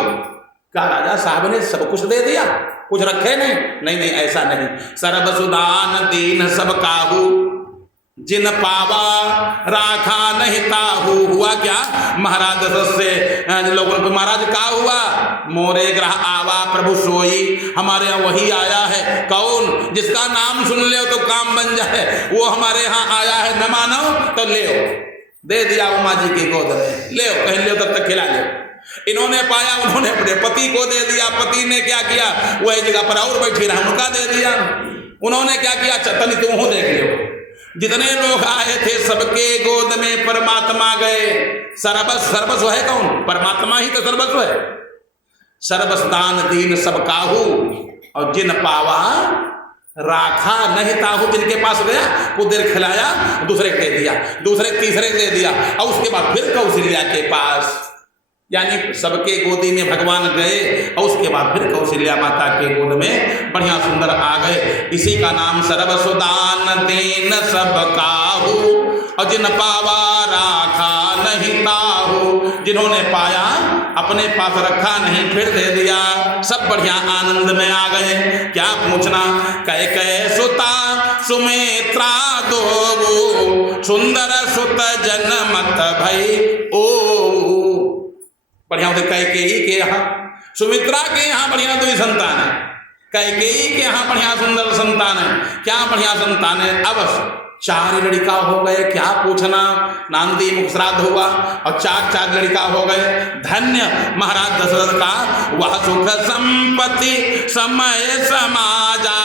क्या राजा साहब ने सब कुछ दे दिया, कुछ रखे नहीं? नहीं, ऐसा नहीं। सर्वसुदान दीन सब काहू, जिन पावा राखा नहीं ताहू। हुआ क्या? महाराज दशरथ से लोगों को, महाराज क्या हुआ? मोरे ग्रह आवा प्रभु सोई, हमारे यहाँ वही आया है। कौन? जिसका नाम सुन ले तो काम बन जाए, वो हमारे यहाँ आया है। न मानो तो ले, दे दिया उमा जी की गोद में, ले कहीं ले तब तक खिला ले। इन्होंने पाया, उन्होंने अपने पति को दे दिया। पति ने क्या किया? वही जगह पर और बैठी रहा, उनका दे दिया। उन्होंने क्या किया? चतनी तुम हो देख लो। जितने लोग आए थे सबके गोद में परमात्मा गए। सर्वस्व है कौन? परमात्मा ही तो सर्वस्व है। सर्वस्दान दीन सब काहू, और जिन पावा राखा नहीं ताहू। जिनके पास गया कुछ देर खिलाया, दूसरे को दे दिया, दूसरे तीसरे को दे दिया, और उसके बाद फिर कौशल्या के पास, यानी सबके गोदी में भगवान गए और उसके बाद फिर कौशल्या माता के गोद में बढ़िया सुंदर आ गए। इसी का नाम सर्वसुदान दीन सब काहू, और जिन पावा राखा नहीं ताहू। जिन्होंने पाया अपने पास रखा नहीं, फिर दे दिया। सब बढ़िया आनंद में आ गए। क्या पूछना? कह सुता सुमित्रा दो, सुंदर सुत जनमत भई ओ। बढ़िया होते कैकेयी के यहाँ, सुमित्रा के यहाँ बढ़िया दो संतान है, कैकेयी के यहाँ बढ़िया सुंदर संतान है। क्या बढ़िया संतान है? अवश्य 4 लड़का हो गए। क्या पूछना? नांदी मुख श्राद्ध हुआ और 4 लड़का हो गए। धन्य महाराज दशरथ का वह सुख संपत्ति समय समाजा,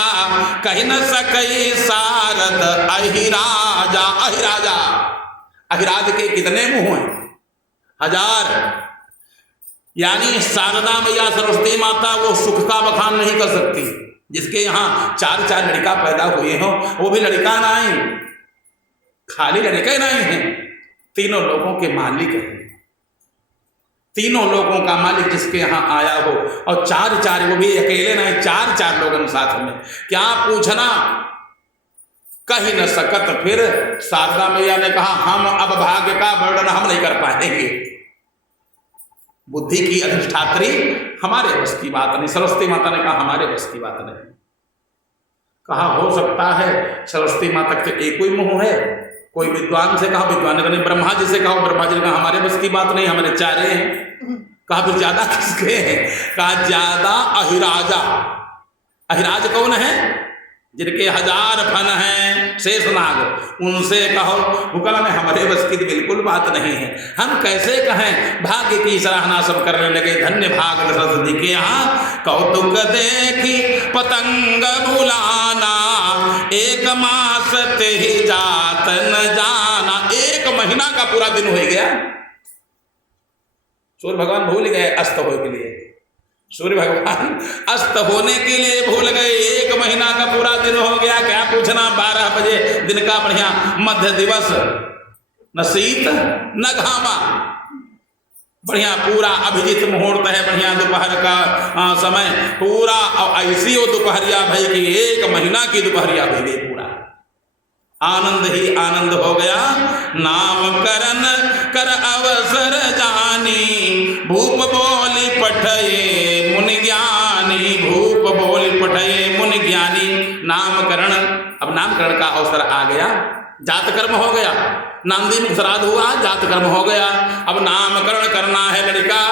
कही न सकई सारद अहिराजा। अहिराज के कितने मुंह हैं? 1000। यानी शारदा मैया सरस्वती माता वो सुख का बखान नहीं कर सकती। जिसके यहाँ 4 लड़का पैदा हुए हों, वो भी लड़का ना आए, खाली लड़के नहीं हैं, तीनों लोगों के मालिक हैं। तीनों लोगों का मालिक जिसके यहाँ आया हो, और 4 वो भी अकेले नहीं, 4 लोगों साथ में। क्या पूछना? कही न सकत। फिर शारदा मैया ने कहा, हम अब भाग्य का वर्णन हम नहीं कर पाएंगे। बुद्धि की अधिष्ठात्री, हमारे बस की बात नहीं। सरस्वती माता ने कहा, हमारे बस की बात नहीं। कहा हो सकता है सरस्वती माता के एक ही मुंह है। कोई विद्वान से कहा, विद्वान ने ब्रह्मा जी से कहा, ब्रह्मा जी ने कहा हमारे बस की बात नहीं, हमारे 4 हैं। कहा फिर ज्यादा किसके हैं? कहा ज्यादा अहिराजा। अहिराज कौन है? जिनके 1000 फन हैं शेषनाग, उनसे कहो। वो कहा नहीं, हमारे बस की बिल्कुल बात नहीं है, हम कैसे कहें। भाग्य की सराहना सब करने लगे। धन्य भाग दशरथ जी के यहाँ। कौतुक देखी पतंग बुलाना, 1 मास ते ही जात न जाना। 1 महीना का पूरा दिन हो गया। सूर्य भगवान भूल गए अस्त होने के लिए। सूर्य भगवान अस्त होने के लिए भूल गए। 1 महीना का पूरा दिन हो गया। क्या पूछना? 12 बजे दिन का बढ़िया मध्य दिवस, न शीत न घामा, बढ़िया पूरा अभिजीत मुहूर्त है। बढ़िया दोपहर का समय पूरा, और ऐसी वो दोपहरिया भाई की 1 महीना की दोपहरिया भाई पूरा आनंद ही आनंद हो गया। नामकरण कर अवसर जानी, भूप बोली पठये मुनि ज्ञानी। भूप बोली पठये मुनि ज्ञानी। नामकरण, अब नामकरण का अवसर आ गया। जात कर्म हो गया, नांदी मुख श्राद्ध हुआ, जात कर्म हो गया। अब नामकरण करना है लड़का,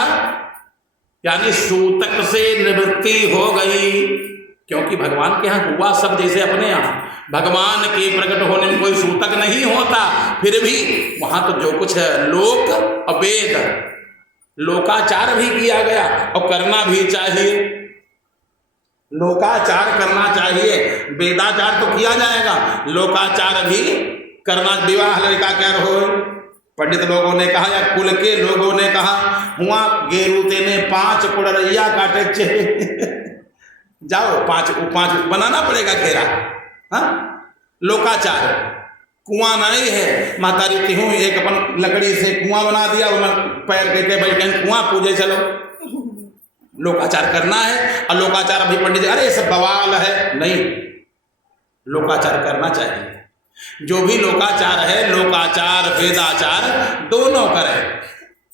यानी सूतक से निवृत्ति हो गई। क्योंकि भगवान के यहाँ हुआ सब जैसे अपने यहाँ। भगवान के प्रकट होने में कोई सूतक नहीं होता, फिर भी वहां तो जो कुछ है लोक और वेद, लोकाचार भी किया गया और करना भी चाहिए। लोकाचार करना चाहिए, वेदाचार तो किया जाएगा, लोकाचार भी करना। विवाह लड़का क्या हो, पंडित लोगों ने कहा या कुल के लोगों ने कहा, हुआ गेरू तेने 5 कुड़रैया काटे चे जाओ 5 बनाना पड़ेगा घेरा। हाँ, लोकाचार। कुआं नहीं है, मातारी तिहूँ एक अपन लकड़ी से कुआं बना दिया, पैर के भाई कहीं कुआं पूजे चलो। लोकाचार करना है, और लोकाचार अभी पंडित जी अरे सब बवाल है, नहीं, लोकाचार करना चाहिए। जो भी लोकाचार है, लोकाचार वेदाचार दोनों करें।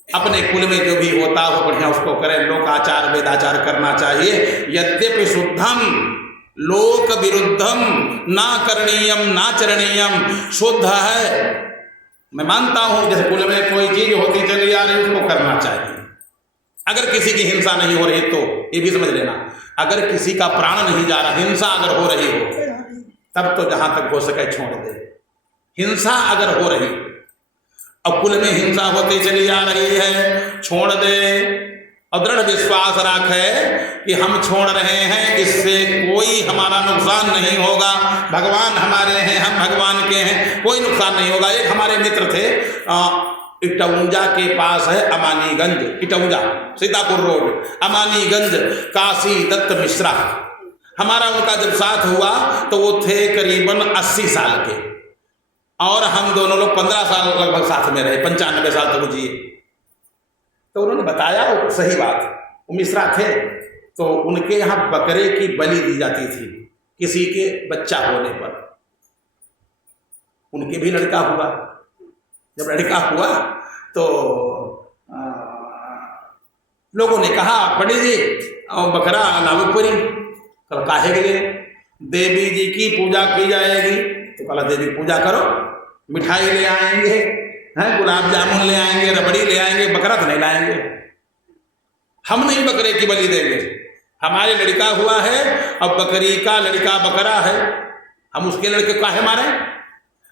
अपने कुल में जो भी होता हो बढ़िया उसको करें, लोकाचार वेदाचार करना चाहिए। यद्यपि शुद्धम लोक विरुद्धम ना करणीयम ना चरणीयम, शुद्ध है, मैं मानता हूं जैसे कुल में कोई चीज होती चली आ रही उसको करना चाहिए। अगर किसी की हिंसा नहीं हो रही तो ये भी समझ लेना, अगर किसी का प्राण नहीं जा रहा, हिंसा अगर हो रही हो तब तो जहां तक हो सके छोड़ दे। हिंसा अगर हो रही, अब कुल में हिंसा होती चली आ रही है, छोड़ दे और दृढ़ विश्वास रखे कि हम छोड़ रहे हैं, इससे कोई हमारा नुकसान नहीं होगा, भगवान हमारे हैं, हम भगवान के हैं, कोई नुकसान नहीं होगा। एक हमारे मित्र थे, इटौंजा के पास है अमानीगंज, इटौंजा सीतापुर रोड, अमानीगंज, काशी दत्त मिश्रा। हमारा उनका जब साथ हुआ तो वो थे करीबन 80 साल के, और हम दोनों लोग 15 साल लगभग साथ में रहे, 95 साल तक जिए। तो उन्होंने बताया, वो सही बात, वो मिश्रा थे, तो उनके यहाँ बकरे की बलि दी जाती थी किसी के बच्चा होने पर। उनके भी लड़का हुआ, जब लड़का हुआ तो लोगों ने कहा पंडित जी बकरा लाभपुरी, कल काहे के लिए, देवी जी की पूजा की जाएगी, तो कल देवी पूजा करो, मिठाई ले आएंगे, हैं गुलाब जामुन ले आएंगे, रबड़ी ले आएंगे, बकरा तो नहीं लाएंगे, हम नहीं बकरे की बलि देंगे, हमारे लड़का हुआ है अब बकरी का लड़का बकरा है, हम उसके लड़के काहे मारे,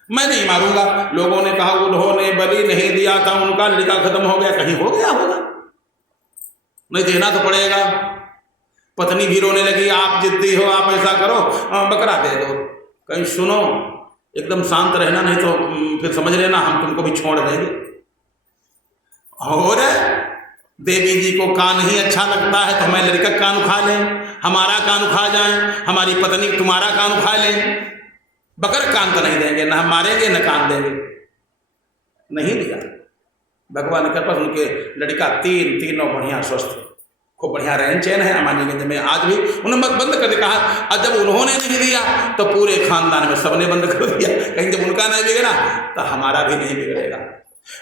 मैं नहीं मारूंगा। लोगों ने कहा उन्होंने बलि नहीं दिया था, उनका लड़का खत्म हो गया, कहीं हो गया होगा, नहीं देना तो पड़ेगा। पत्नी भी रोने लगी, आप जिद्दी हो, आप ऐसा करो बकरा दे दो। कहीं सुनो, एकदम शांत रहना, नहीं तो फिर समझ लेना हम तुमको भी छोड़ देंगे। और देवी जी को कान ही अच्छा लगता है तो हमारे लड़का कान उखा लें, हमारा कान उखा जाए, हमारी पत्नी तुम्हारा कान उखा लें, बकर कान तो नहीं देंगे, ना हम मारेंगे न कान देंगे। नहीं दिया, भगवान के पास उनके लड़का तीनों बढ़िया स्वस्थ, खूब बढ़िया रहन चैन है अमानीगंज में आज भी। उन्होंने बंद कर दिया, कहा और जब उन्होंने नहीं दिया तो पूरे खानदान में सबने बंद कर दिया, कहीं जब उनका नहीं बिगड़ा तो हमारा भी नहीं बिगड़ेगा।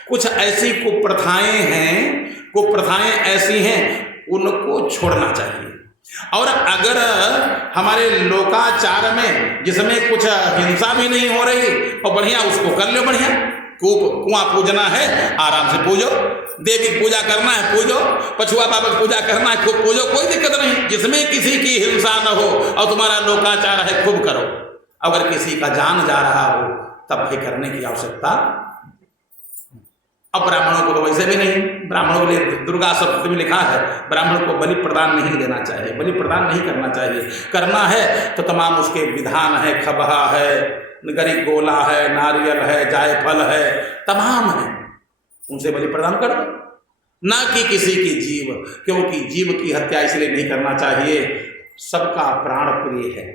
कुछ ऐसी कुप्रथाएं हैं, कुप्रथाएं ऐसी हैं, उनको छोड़ना चाहिए। और अगर हमारे लोकाचार में जिसमें कुछ हिंसा भी नहीं हो रही और बढ़िया उसको कर लो, बढ़िया कुआं पूजना है आराम से पूजो, देवी पूजा करना है पूजो, पछुआ बाबा पूजा करना है खूब पूजो, कोई दिक्कत नहीं, जिसमें किसी की हिंसा न हो और तुम्हारा लोकाचार है खूब करो। अगर किसी का जान जा रहा हो तब भी करने की आवश्यकता। अब ब्राह्मणों को तो वैसे भी नहीं, ब्राह्मणों के लिए दुर्गा सप्तमी में लिखा है ब्राह्मण को बलि प्रदान नहीं देना चाहिए, बलि प्रदान नहीं करना चाहिए। करना है तो तमाम उसके विधान है, खबहा है, गरी गोला है, नारियल है, जायफल है, तमाम है, उनसे बलि प्रदान कर दो, ना कि किसी की जीव, क्योंकि जीव की हत्या इसलिए नहीं करना चाहिए, सबका प्राण प्रिय है।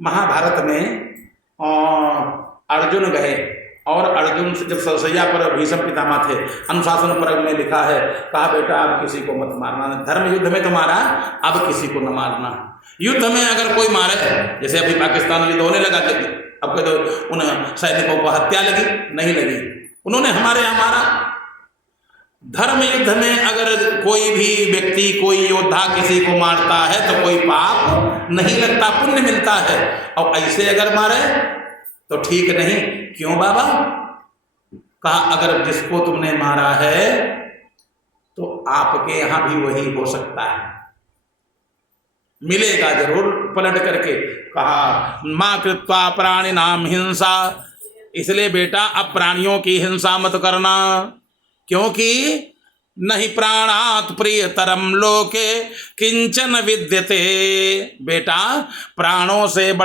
महाभारत में अर्जुन गए और अर्जुन से जब सरसैया पर भीष्म पितामह थे, अनुशासन पर्व में लिखा है, कहा बेटा अब किसी को मत मारना, धर्म युद्ध में तुम्हारा, अब किसी को न मारना। युद्ध में अगर कोई मारे, जैसे अभी पाकिस्तान युद्ध होने लगा, अब तो उन सैनिकों को हत्या लगी, नहीं लगी, उन्होंने हमारे यहाँ मारा। धर्म युद्ध में अगर कोई भी व्यक्ति, कोई योद्धा किसी को मारता है तो कोई पाप नहीं लगता, पुण्य मिलता है, और ऐसे अगर मारे तो ठीक नहीं। क्यों बाबा? कहा अगर जिसको तुमने मारा है तो आपके यहां भी वही हो सकता है, मिलेगा जरूर पलट करके। कहा मां कृत्वा प्राणी नाम हिंसा, इसलिए बेटा अब प्राणियों की हिंसा मत करना, क्योंकि नहीं प्राणात प्रियतरम लोके किंचन विद्यते। बेटा प्राणों से बढ़